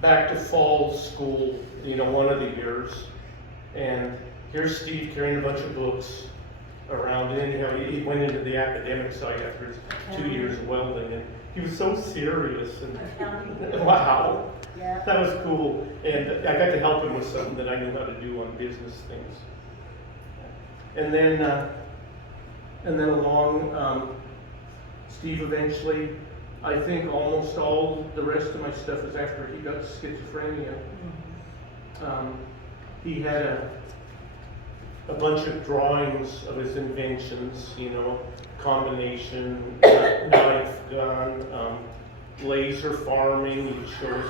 back to fall school, one of the years, and here's Steve carrying a bunch of books around, and anyhow, he went into the academic side after his 2 years of welding, and he was so serious, and wow, Yeah. that was cool, and I got to help him with something that I knew how to do on business things. And then along, Steve eventually, I think almost all the rest of my stuff is after he got schizophrenia. He had a bunch of drawings of his inventions, combination, knife, gun, laser farming. He shows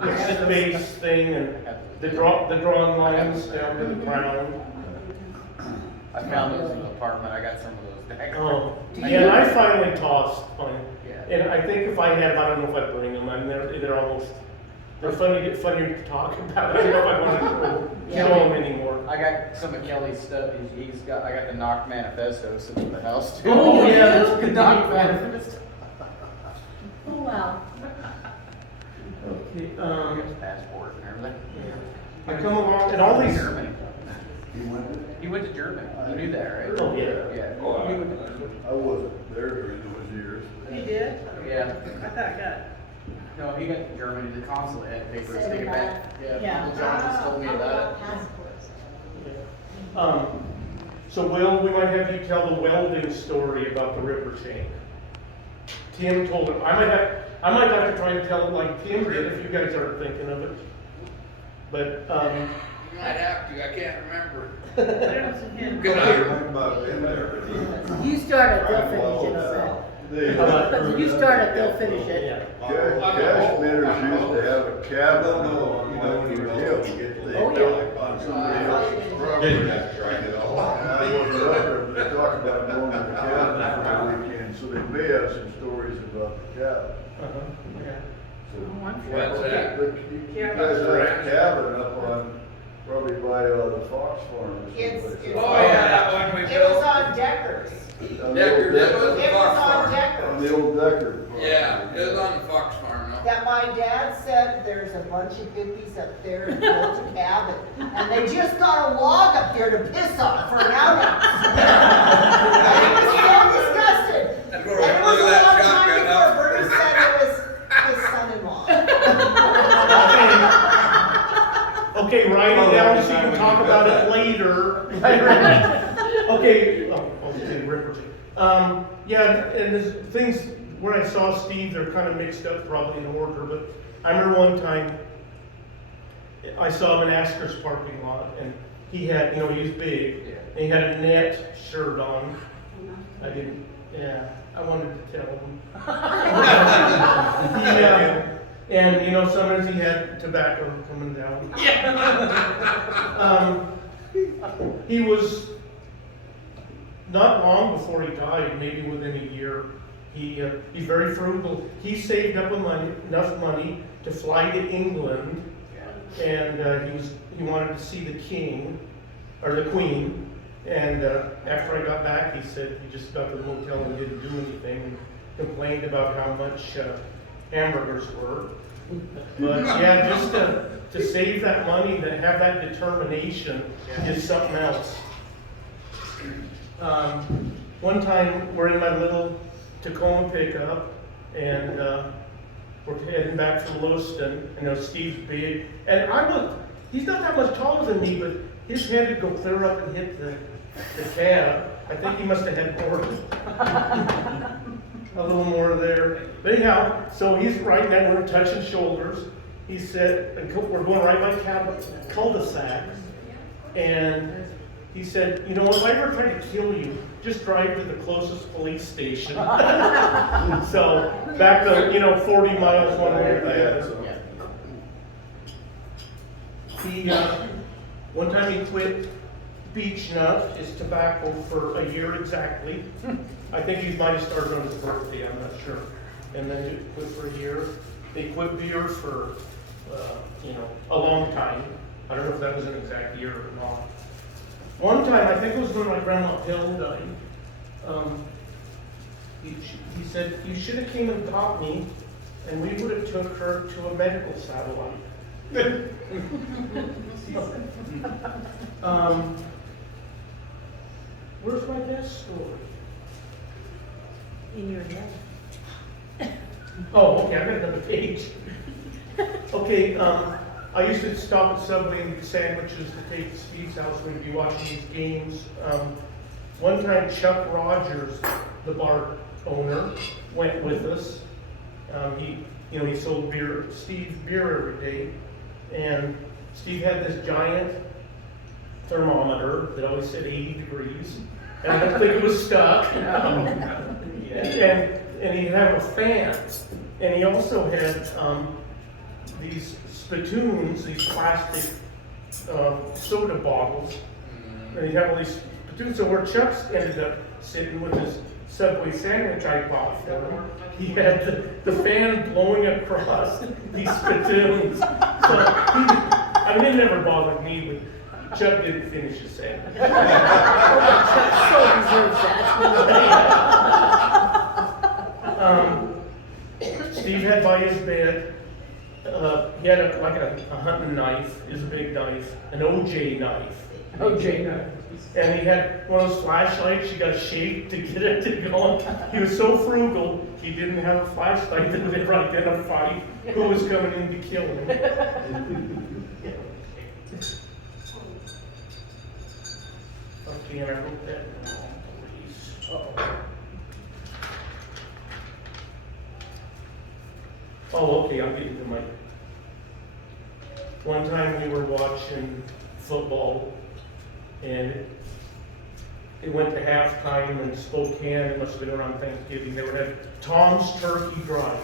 the space thing and the drawing lines down to the ground. I found those in the apartment. I got some of those back. Oh, yeah, I finally tossed mine. Yeah. And I think if I had, I don't know if I'd bring them. I mean, they're funny to talk about. I don't know if I want to show them anymore. I got some of Kelly's stuff. I got the Nock manifesto sitting in the house too. Oh, yeah, that's the Nock manifesto. Oh, wow. Okay, His passport and everything. I come along, and all these. Germany. He went to Germany. You knew that, right? Oh, yeah. Yeah. Oh, He went to- I wasn't there during those years. He did? Yeah. I thought I got. No, he got to Germany. The consulate had papers Said taken about back. it. Yeah. Uncle John just told me about it. Passports. So Will, we might have you tell the welding story about the ripper chain. Tim told it. I might have to try and tell it like Tim did if you guys aren't thinking of it. But You might have to, I can't remember. I don't see him. Good I night. remember about being there, but You start it, they'll finish it. You start it, they'll finish it. yeah. Cash knitters used to have a cabin, when you were jail, you get the, Oh, yeah. on somebody else's property. And I wasn't up there, they talked about going to the cabin for the weekend, so they may have some stories about the cabin. Yeah. So, What's that? You guys have a cabin up on, probably by the Fox Farm or It's- someplace. it's- Oh, yeah, that one we It was built. on Deckers. On the Decker, old that Decker. was- It was on On Deckers. the old Decker. Yeah, it was on the Fox Farm, no? That my dad said there's a bunch of hippies up there who built a cabin, and they just got a log up there to piss on for an outhouse. And he was so disgusted. That's And where it we was a blew that long shotgun time out. before Bernie said it was his son-in-law. Okay, write it down so you can talk about it later. Okay, ripper chain. Yeah, and there's things where I saw Steve, they're kind of mixed up probably in order, but I remember one time I saw him in Asker's parking lot, and he had, he was big, and he had a net shirt on. I wanted to tell him. Yeah, and sometimes he had tobacco coming down. He was not long before he died, maybe within a year. He's very frugal. He saved up enough money to fly to England, and he wanted to see the king or the queen. And after I got back, he said he just got to the hotel and didn't do anything, and complained about how much hamburgers were. But yeah, just to save that money, to have that determination is something else. One time we're in my little Tacoma pickup, and we're heading back from Lewiston. Steve's big, and he's not that much taller than me, but his head would go clear up and hit the cab. I think he must have had more, a little more there. But anyhow, so he's right now, we're touching shoulders. He said, we're going right by cul-de-sac, and he said, if I ever try to kill you, just drive to the closest police station. So back to 40 miles one way or the other. He one time he quit Beech Nut, his tobacco, for a year exactly. I think he might have started on his birthday, I'm not sure. And then he quit for a year. They quit beer for a long time. I don't know if that was an exact year or not. One time, I think it was when my grandma Hill died, he said, you should have came and taught me and we would have took her to a medical satellite. Where's my best story? In your head. Oh, okay, I got another page. Okay, I used to stop at Subway and get sandwiches to take to Steve's house when we'd be watching these games. One time Chuck Rogers, the bar owner, went with us. He sold beer, Steve beer every day. And Steve had this giant thermometer that always said 80 degrees. And I don't think it was stuck. And he'd have a fan. And he also had these spittoons, these plastic soda bottles. And he'd have all these spittoons. So where Chuck's ended up sitting with his Subway sandwich I bought for him, he had the fan blowing across these spittoons. So it never bothered me, but Chuck didn't finish his sandwich. Chuck so deserves that. Steve had by his bed, he had a hunting knife, is a big knife, an OJ knife. OJ knife. And he had one of those flashlights, you got shaped to get it to go. He was so frugal, he didn't have a flashlight that would ever identify who was coming in to kill him. Okay, and I wrote that wrong, please. Oh, okay, I'm getting to my... One time we were watching football, and it went to halftime in Spokane. It must have been around Thanksgiving. They would have Tom's Turkey Drive.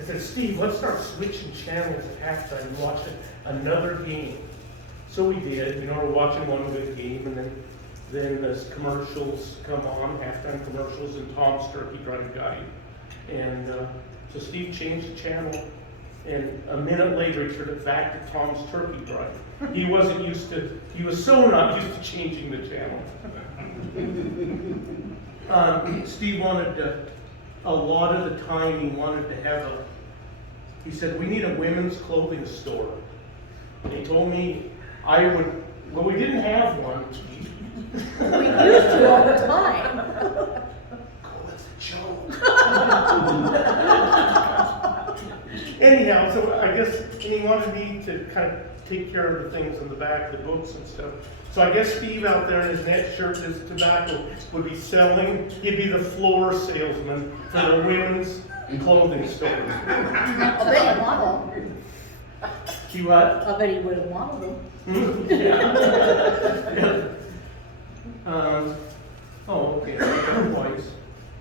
I said, Steve, let's start switching channels at halftime and watch another game. So we did. We're watching one good game, and then the commercials come on, halftime commercials, and Tom's Turkey Drive guide. And so Steve changed the channel, and a minute later he turned it back to Tom's Turkey Drive. He was so not used to changing the channel. Steve wanted a lot of the time he wanted to have he said, we need a women's clothing store. And he told me we didn't have one. We used to all the time. What's the joke? Anyhow, so I guess he wanted me to kind of take care of the things in the back, the books and stuff. So I guess Steve out there in his net shirt, his tobacco, would be selling. He'd be the floor salesman for the women's clothing store. I bet he modeled. He what? I bet he would have modeled them. Yeah. Okay. Twice.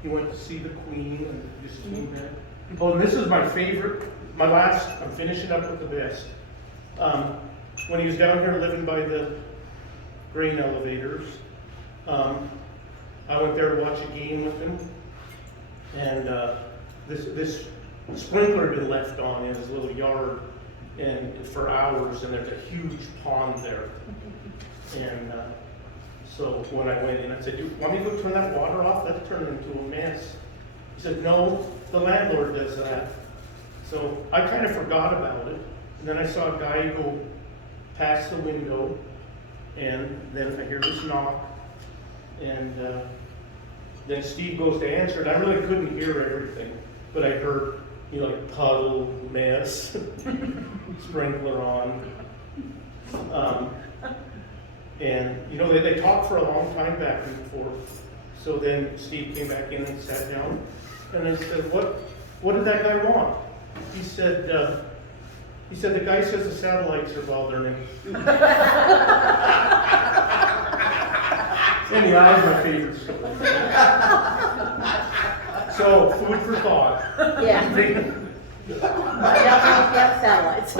He went to see the Queen and just came back. Oh, and this is my favorite. I'm finishing up with the best. When he was down here living by the grain elevators, I went there to watch a game with him, and this sprinkler had been left on in his little yard and for hours, and there's a huge pond there. And so when I went in, I said, "You want me to go turn that water off? That's turned into a mess." He said, "No, the landlord does that." So I kind of forgot about it. And then I saw a guy go past the window, and then I hear this knock, and then Steve goes to answer it. I really couldn't hear everything, but I heard, like puddle, mess, sprinkler on. And they talked for a long time back and forth. So then Steve came back in and sat down, and I said, what did that guy want? He said, the guy says the satellites are bothering him. Anyhow, that was my favorite story. So, food for thought. Yeah. Yeah, satellites.